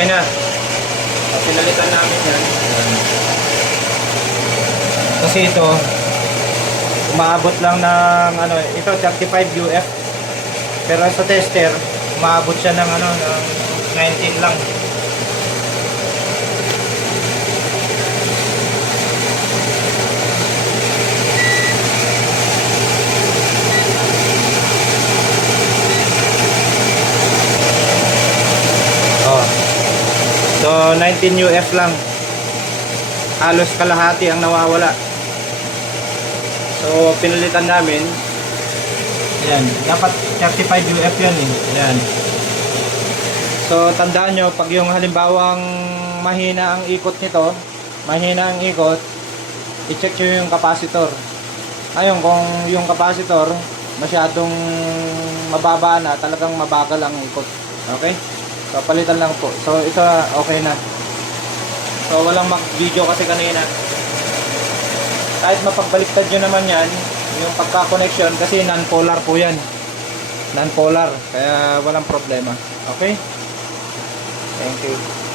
okay na. Pinalitan namin yan. Kasi ito, umaabot lang ng ano, ito 35 UF. Pero sa tester, umaabot siya ng ano, ng 19 lang. Oh. So 19 UF lang. Halos kalahati ang nawawala. So pinalitan namin. Yan, dapat 35 UF yan eh. Yan. So tandaan nyo, pag yung halimbawang mahina ang ikot nito, mahina ang ikot, i-check nyo yung capacitor. Ayun, kung yung capacitor masyadong mababa na, talagang mabagal ang ikot. Okay? So palitan lang po. So ito okay na. So walang mag-video kasi kanina. Kahit mapagbaliktad nyo naman yan, yung pagka-connection, kasi non-polar po yan. Non-polar, kaya walang problema. Okay? Thank you.